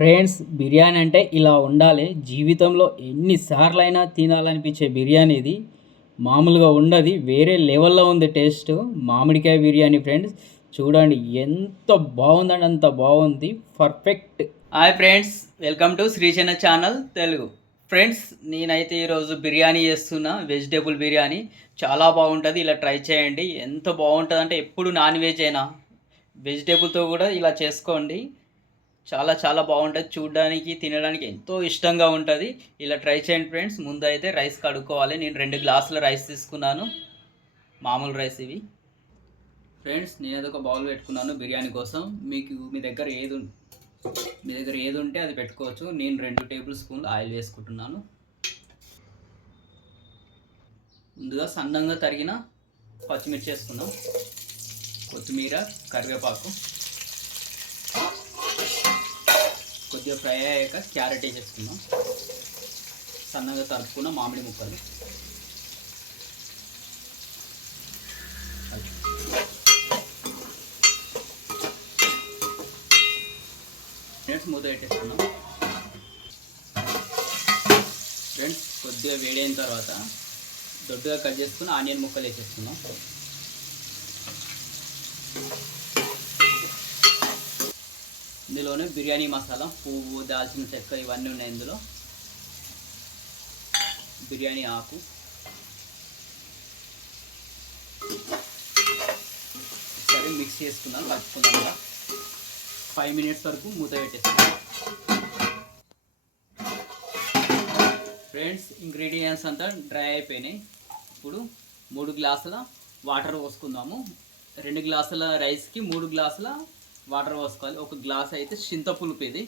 Friends biryani అంటే ఇలా ఉండాలి. జీవితంలో ఎన్నిసార్లు అయినా తినాలనిపించే బిర్యానీ ఇది. మామూలుగా ఉండదు. వేరే లెవెల్లో ఉంది టేస్ట్. మామిడికాయ బిర్యానీ ఫ్రెండ్స్ చూడండి ఎంత బాగుందండి అంత బాగుంది. Perfect. Hi friends welcome to Srichanna channel Telugu. Friends నేనైతే ఈరోజు బిర్యానీ చేస్తున్నా వెజిటేబుల్ బిర్యానీ. చాలా బాగుంటుంది. ఇలా ట్రై చేయండి. ఎంత బాగుంటుంది అంటే ఎప్పుడు నాన్ వెజ్ అయినా. వెజిటేబుల్తో కూడా ఇలా చేసుకోండి. చాలా చాలా బాగుంటుంది. చూడడానికి తినడానికి ఎంతో ఇష్టంగా ఉంటుంది. ఇలా ట్రై చేయండి ఫ్రెండ్స్. ముందు అయితే రైస్ కడుక్కోవాలి. నేను రెండు గ్లాసుల రైస్ తీసుకున్నాను. మామూలు రైస్ ఇవి. ఫ్రెండ్స్ నేను ఏదో ఒక బౌల్ పెట్టుకున్నాను బిర్యానీ కోసం. మీకు మీ దగ్గర ఏది మీ దగ్గర ఏది ఉంటే అది పెట్టుకోవచ్చు. నేను రెండు టేబుల్ స్పూన్లు ఆయిల్ వేసుకుంటున్నాను. ముందుగా సన్నంగా తరిగిన పచ్చిమిర్చి వేసుకుందాం. కొత్తిమీర కరివేపాకు. కొద్దిగా ఫ్రై అయ్యాక క్యారెట్ వేసేసుకుందాం. సన్నగా తరుపుకున్న మామిడి ముక్కలు. ఫ్రెండ్స్ మూత పెట్టేసుకుందాం. ఫ్రెండ్స్ కొద్దిగా వేడైన తర్వాత దొడ్డుగా కట్ చేసుకుని ఆనియన్ ముక్కలు వేసేస్తున్నాం ఇందులోనే బిర్యానీ మసాలా పువ్వు దాల్చిన చెక్క ఇవన్నీ ఉన్నాయి ఇందులో. బిర్యానీ ఆకు. సరే మిక్స్ చేసుకుందాం కలుపుకుందాం ఇలా ఫైవ్ మినిట్స్ వరకు మూత పెట్టేస్తాం. ఫ్రెండ్స్ ఇంగ్రీడియంట్స్ అంతా డ్రై అయిపోయినాయి. ఇప్పుడు మూడు గ్లాసుల వాటర్ పోసుకుందాము. రెండు గ్లాసుల రైస్కి మూడు గ్లాసుల వాటర్ పోసుకోవాలి. ఒక గ్లాస్ అయితే చింతపులుపు ఇది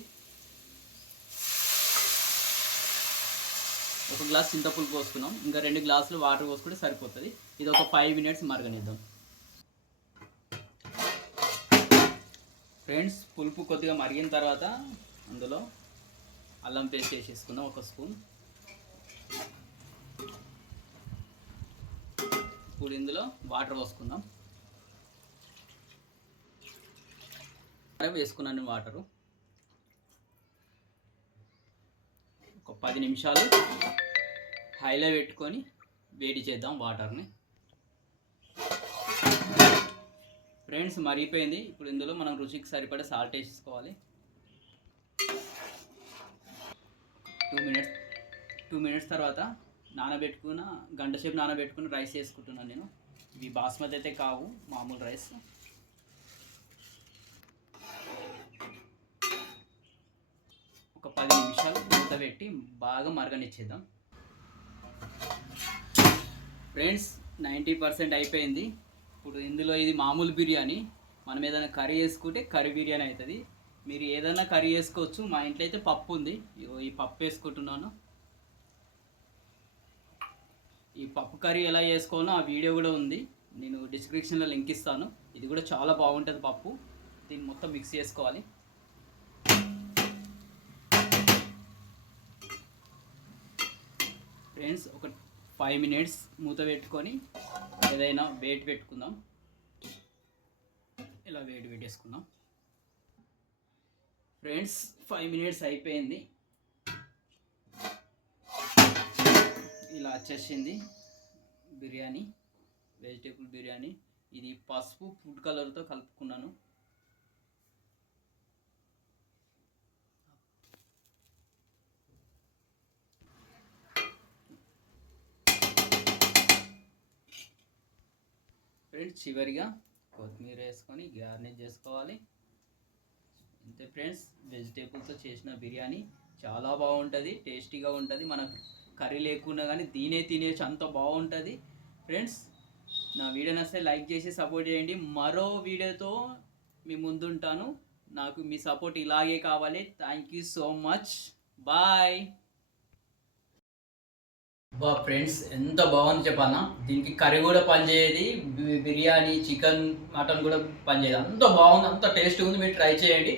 ఒక గ్లాస్ చింతపులుపు పోసుకున్నాం. ఇంకా రెండు గ్లాసులు వాటర్ పోసుకుంటే సరిపోతుంది. ఇది ఒక ఫైవ్ మినిట్స్ మరగనిద్దాం. ఫ్రెండ్స్ పులుపు కొద్దిగా మరిగిన తర్వాత అందులో అల్లం పేస్ట్ వేసేసుకుందాం ఒక స్పూన్. ఇప్పుడు ఇందులో వాటర్ పోసుకుందాం. వేసుకున్నాను వాటరు. ఒక పది నిమిషాలు హైలో పెట్టుకొని వేడి చేద్దాం వాటర్ని. ఫ్రెండ్స్ మరిగిపోయింది. ఇప్పుడు ఇందులో మనం రుచికి సరిపడే సాల్ట్ వేసుకోవాలి టూ మినిట్స్ టూ మినిట్స్ తర్వాత నానబెట్టుకున్న గంట సేపు నానబెట్టుకుని రైస్ వేసుకుంటున్నాను నేను. ఇవి బాస్మతి అయితే కావు మామూలు రైస్. పది నిమిషాలు మూత పెట్టి బాగా మరగనిచ్చేద్దాం. ఫ్రెండ్స్ నైంటీ పర్సెంట్ అయిపోయింది. ఇప్పుడు ఇందులో ఇది మామూలు బిర్యానీ. మనం ఏదైనా కర్రీ వేసుకుంటే కర్రీ బిర్యానీ అవుతుంది. మీరు ఏదైనా కర్రీ వేసుకోవచ్చు మా ఇంట్లో అయితే పప్పు ఉంది. ఇగో ఈ పప్పు వేసుకుంటున్నాను. ఈ పప్పు కర్రీ ఎలా చేసుకోవాలో ఆ వీడియో కూడా ఉంది. నేను డిస్క్రిప్షన్లో లింక్ ఇస్తాను. ఇది కూడా చాలా బాగుంటుంది పప్పు. దీన్ని మొత్తం మిక్స్ చేసుకోవాలి. ఫ్రెండ్స్ ఒక ఫైవ్ మినిట్స్ మూత పెట్టుకొని ఏదైనా వెయిట్ పెట్టుకుందాం. ఇలా వెయిట్ పెట్టేసుకుందాం. ఫ్రెండ్స్ ఫైవ్ మినిట్స్ అయిపోయింది. ఇలా వచ్చేసింది బిర్యానీ వెజిటేబుల్ బిర్యానీ. ఇది పసుపు ఫుడ్ కలర్తో కలుపుకున్నాను. ఫ్రెండ్స్ చివరిగా కొత్తిమీర వేసుకొని గార్నిష్ చేసుకోవాలి. అంతే ఫ్రెండ్స్ వెజిటేబుల్తో చేసిన బిర్యానీ చాలా బాగుంటుంది టేస్టీగా ఉంటుంది. మన కర్రీ లేకుండా కానీ దీనే తినేసి అంత బాగుంటుంది. ఫ్రెండ్స్ నా వీడియో నస్తే లైక్ చేసి సపోర్ట్ చేయండి. మరో వీడియోతో మీ ముందుంటాను. నాకు మీ సపోర్ట్ ఇలాగే కావాలి. Thank you so much. Bye. Bye friends ఎంత బాగుంది చెప్పానా దీనికి కర్రీ కూడా పనిచేయది బిర్యానీ చికెన్ మటన్ కూడా పనిచేయదు. అంత బాగుంది అంత టేస్ట్ ఉంది మీరు ట్రై చేయండి.